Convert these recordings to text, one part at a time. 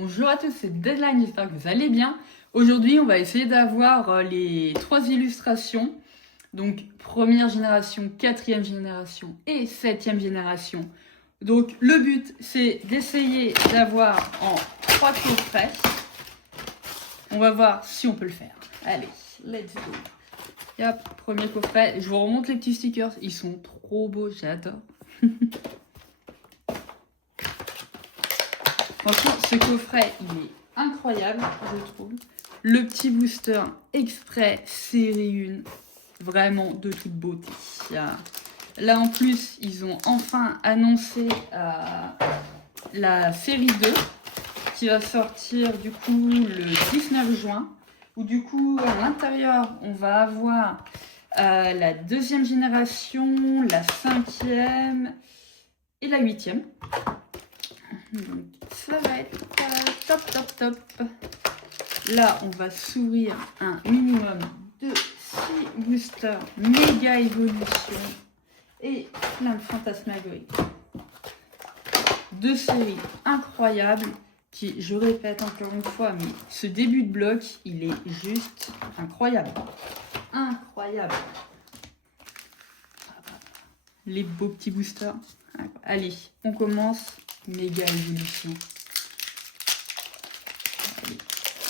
Bonjour à tous, c'est Deadline, j'espère que vous allez bien. Aujourd'hui, on va essayer d'avoir les 3 illustrations. Donc, première génération, quatrième génération et septième génération. Donc, le but, c'est d'essayer d'avoir en 3 coffrets. On va voir si on peut le faire. Allez, let's go. Hop, premier coffret. Je vous remonte les petits stickers. Ils sont trop beaux, j'adore. Franchement, ce coffret, il est incroyable, je trouve. Le petit booster exprès série 1, vraiment de toute beauté. Là, en plus, ils ont enfin annoncé la série 2 qui va sortir du coup le 19 juin. Où du coup, à l'intérieur, on va avoir la 2e génération, la 5e et la 8e. Donc, ça va être top. Là, on va s'ouvrir un minimum de 6 boosters méga évolution et plein de fantasmagoriques. 2 séries incroyables qui, je répète encore une fois, mais ce début de bloc, il est juste incroyable. Incroyable. Les beaux petits boosters. Allez, on commence. Méga évolution.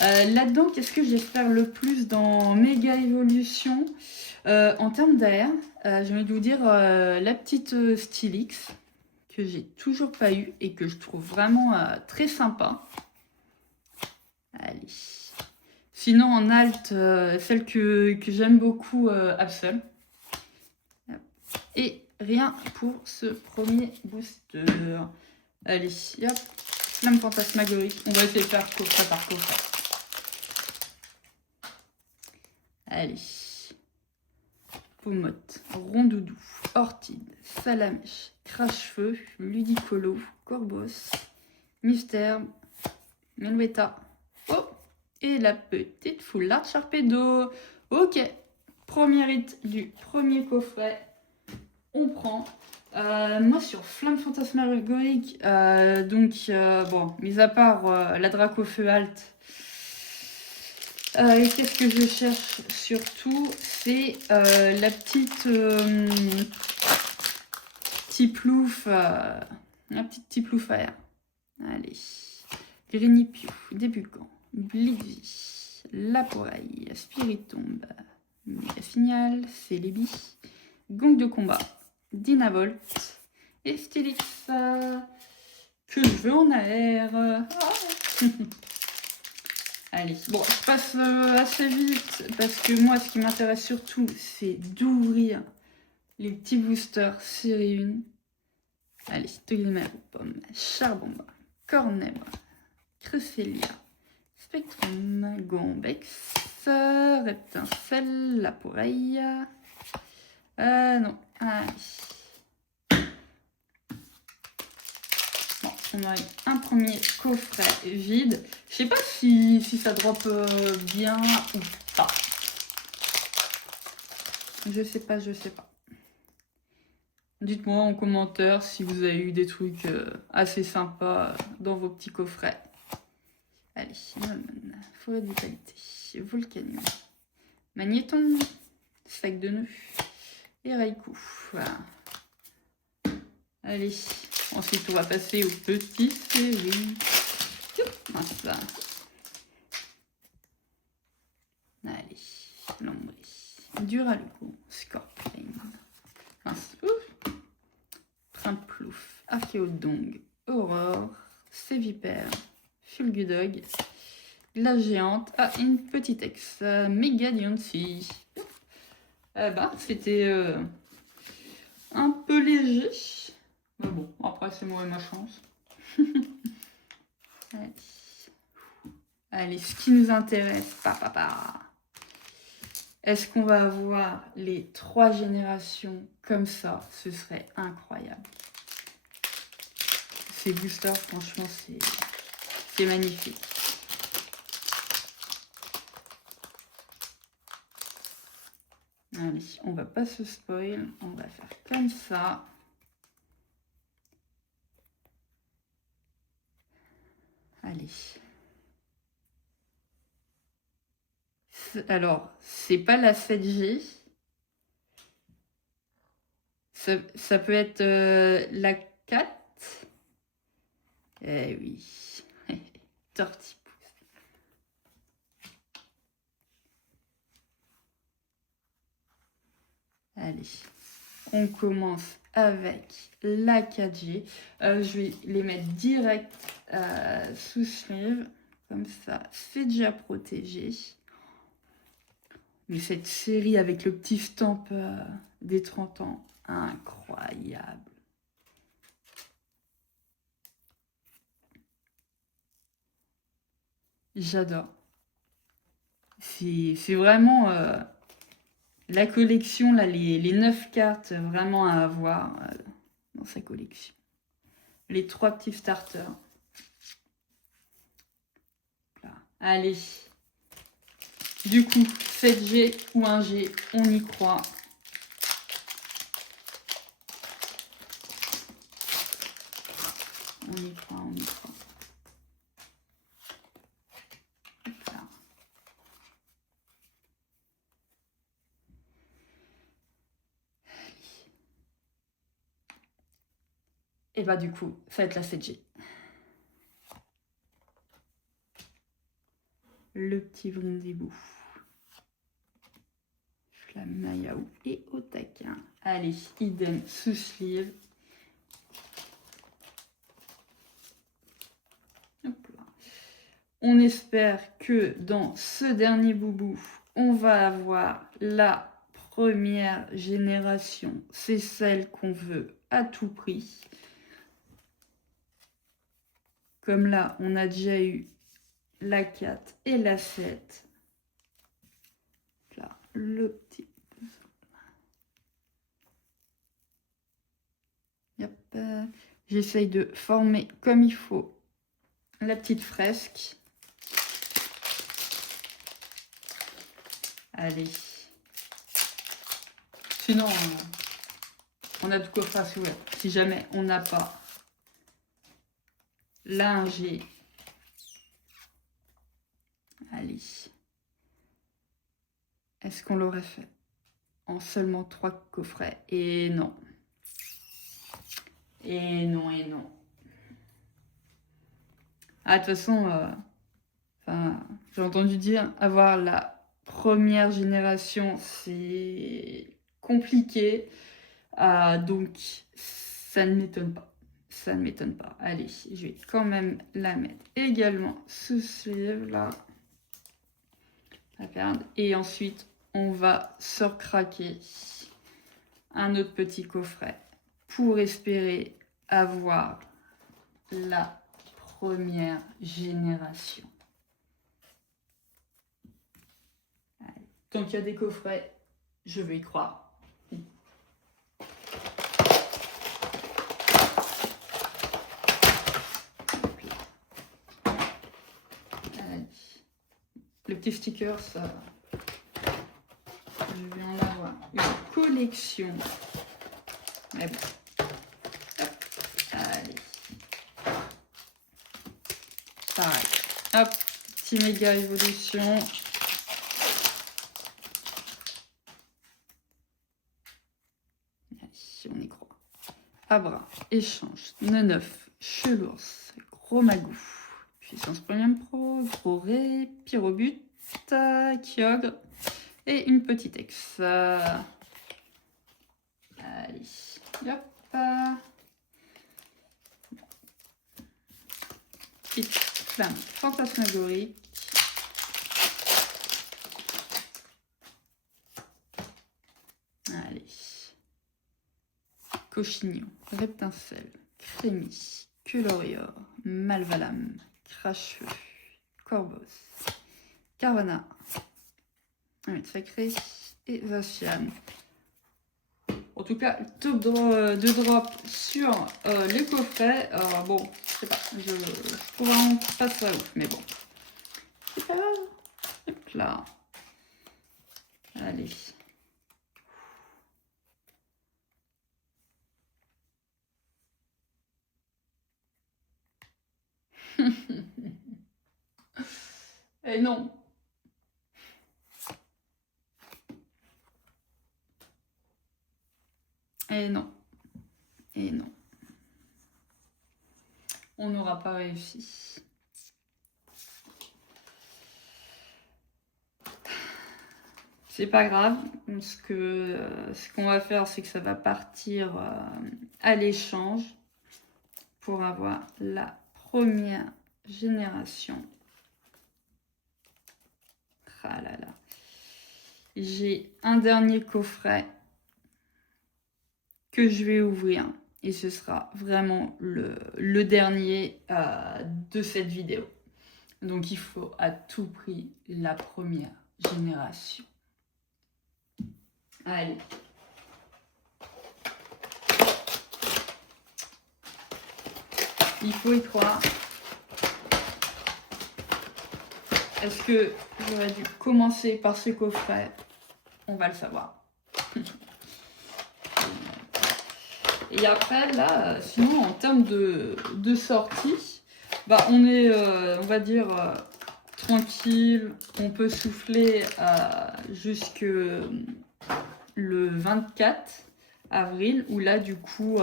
Là-dedans, qu'est-ce que j'espère le plus dans méga évolution en termes d'air, j'ai envie de vous dire la petite Stylix que j'ai toujours pas eu et que je trouve vraiment très sympa. Allez. Sinon en alt, celle que j'aime beaucoup, Absol. Et rien pour ce premier booster. Allez, hop, flamme fantasmagorique. On va essayer de faire coffret par coffret. Allez. Pomote, Rondoudou, Ortide, Salamèche, Crache-Feu, Ludicolo, Corbos, Mystère, Melouetta. Oh, et la petite Foulard Sharpedo. Ok, premier hit du premier coffret. On prend. Moi sur Flamme Fantasmagorique, bon, mis à part la Dracofeu Alt, qu'est-ce que je cherche surtout, c'est la petite Tiplouf, la petite Tiplouf Air. Allez, Grignipiou, Débulgant, Blitzy, Laporeille, Spiritombe, Méga-Signal, Célébi, Gong de combat, Dynavolt et Stylix que je veux en air. Allez, bon, je passe assez vite parce que moi, ce qui m'intéresse surtout, c'est d'ouvrir les petits boosters série 1. Allez, Togedemaru, Pomme, Charbomba, Cornèbre, Cresselia, Spectrum, Gombex, Reptincelle, Laporeille. Non, allez. Bon, on a un premier coffret vide. Je sais pas si ça drop bien ou pas. Je sais pas. Dites-moi en commentaire si vous avez eu des trucs assez sympas dans vos petits coffrets. Allez, Nolman, Forêt de Vitalité, Volcanium, Magnéton, Sac de nœuds et Raikou. Voilà. Allez, ensuite on va passer aux petites séries. Mince. Allez, Lambris, Duralugo, Scorpion, mince, ouf, Primplouf, Archéodong, Aurore, Sévipère, Fulgudog, Glace géante, une petite ex, Megadioncy. C'était un peu léger. Mais bon, après c'est moi et ma chance. Allez, ce qui nous intéresse, est-ce qu'on va avoir les 3 générations comme ça? Ce serait incroyable. Ces boosters, franchement, c'est magnifique. Allez, on va pas se spoil, on va faire comme ça. Allez. Alors, c'est pas la 7G. Ça peut être la 4. Eh oui. Tortipousse. Allez. On commence avec la 4G. Je vais les mettre direct sous sleeve. Comme ça, c'est déjà protégé. Mais cette série avec le petit stamp des 30 ans, incroyable. J'adore. C'est vraiment la collection, là, les 9 cartes vraiment à avoir dans sa collection. Les 3 petits starters. Là. Allez. Du coup, 7G ou 1G, on y croit. On y croit, on y croit. Là. Et bah du coup, ça va être la 7G. Le petit Vrindibou. Flamayaou et au taquin. Allez, idem sous sleeve. Hop là. On espère que dans ce dernier boubou, on va avoir la première génération. C'est celle qu'on veut à tout prix. Comme là, on a déjà eu la 4 et la 7. Là, le petit. Yep. J'essaye de former comme il faut la petite fresque. Allez. Sinon, on a de quoi faire s'ouvrir. Si jamais on n'a pas la 1G. Allez. Est-ce qu'on l'aurait fait en seulement 3 coffrets? Et non. Et non, et non. Ah, de toute façon, j'ai entendu dire avoir la première génération, c'est compliqué. Donc, ça ne m'étonne pas. Ça ne m'étonne pas. Allez, je vais quand même la mettre également sous sleeve, là. Et ensuite, on va se recraquer un autre petit coffret pour espérer avoir la première génération. Allez. Tant qu'il y a des coffrets, je vais y croire. Allez. Le petit sticker, ça, je vais en avoir une collection. Mais bon. Hop. Allez. Pareil. Hop. Petit méga évolution. Allez, on y croit. Abra, échange, Neneuf, Chelours, Gros Magou, Puissance Premium Pro, Gros Ré, Pyrobut, Kyogre et une petite ex. Allez, hop. Petite flamme fantasmagorique. Allez. Cochignon, Reptincelle, Crémis, Culorior, Malvalam, Cracheux, Corvos, Carvana, Sacré et Zacian. En tout cas, top de drop sur les coffrets. Bon, je sais pas, je trouve vraiment pas ça ouf, mais bon. C'est pas grave. Hop là. Allez. Et non. Et non. Et non. On n'aura pas réussi. C'est pas grave. Ce qu'on va faire, c'est que ça va partir à l'échange pour avoir la première génération. Ah là là. J'ai un dernier coffret que je vais ouvrir et ce sera vraiment le dernier de cette vidéo. Donc il faut à tout prix la première génération. Allez. Il faut y croire. Est-ce que j'aurais dû commencer par ce coffret? On va le savoir. Et après, là, sinon, en termes de sortie, bah, on est, on va dire, tranquille. On peut souffler jusque le 24 avril, où là, du coup,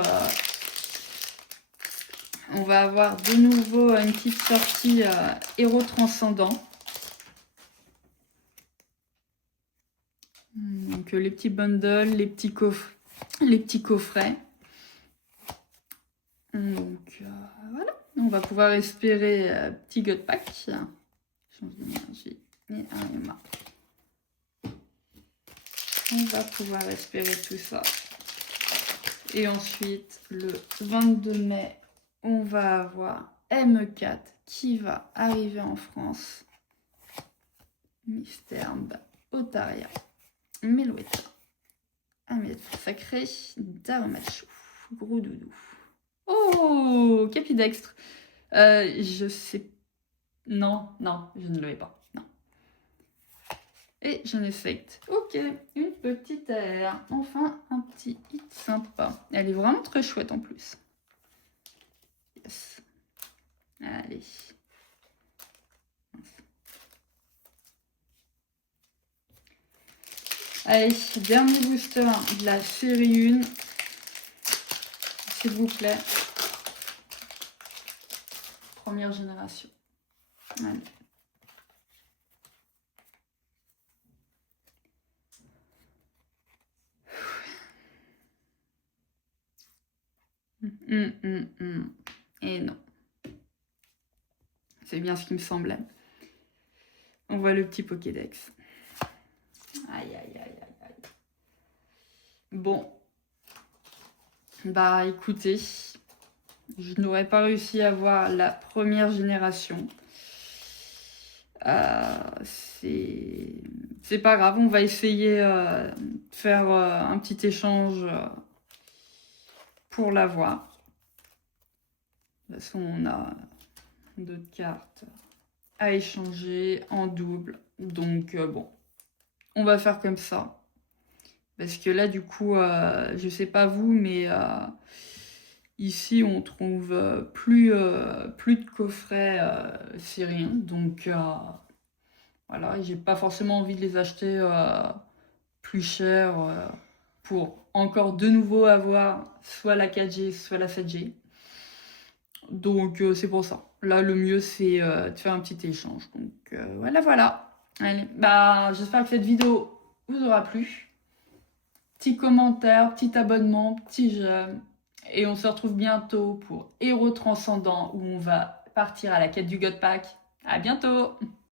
on va avoir de nouveau une petite sortie Héros Transcendant. Donc les petits bundles, les petits coffrets. Donc voilà, on va pouvoir espérer petit God Pack. Change d'énergie et Arima. On va pouvoir espérer tout ça. Et ensuite, le 22 mai, on va avoir M4 qui va arriver en France. Mystère, Otaria, Melouetta, Ahmed Sacré, Darmachou, Gros Doudou. Oh, Capidextre. Je sais. Non, je ne l'avais pas. Non. Et je n'effecte. Ok, une petite air. Enfin, un petit hit sympa. Elle est vraiment très chouette en plus. Yes. Allez. Allez, dernier booster de la série 1. S'il vous plaît. Première génération. Allez. Et non. C'est bien ce qui me semblait. On voit le petit Pokédex. Aïe, aïe, aïe, aïe, aïe. Bon. Bah, écoutez. Je n'aurais pas réussi à avoir la première génération. C'est pas grave. On va essayer de faire un petit échange pour l'avoir. De toute façon, on a d'autres cartes à échanger en double. Donc, bon, on va faire comme ça. Parce que là, du coup, je sais pas vous, mais ici, on trouve plus de coffrets syriens. Donc, voilà, j'ai pas forcément envie de les acheter plus cher pour encore de nouveau avoir soit la 4G, soit la 7G. Donc, c'est pour ça. Là, le mieux, c'est de faire un petit échange. Donc, voilà. Allez, bah, j'espère que cette vidéo vous aura plu. Petit commentaire, petit abonnement, petit j'aime. Et on se retrouve bientôt pour Héros Transcendant où on va partir à la quête du God Pack. À bientôt!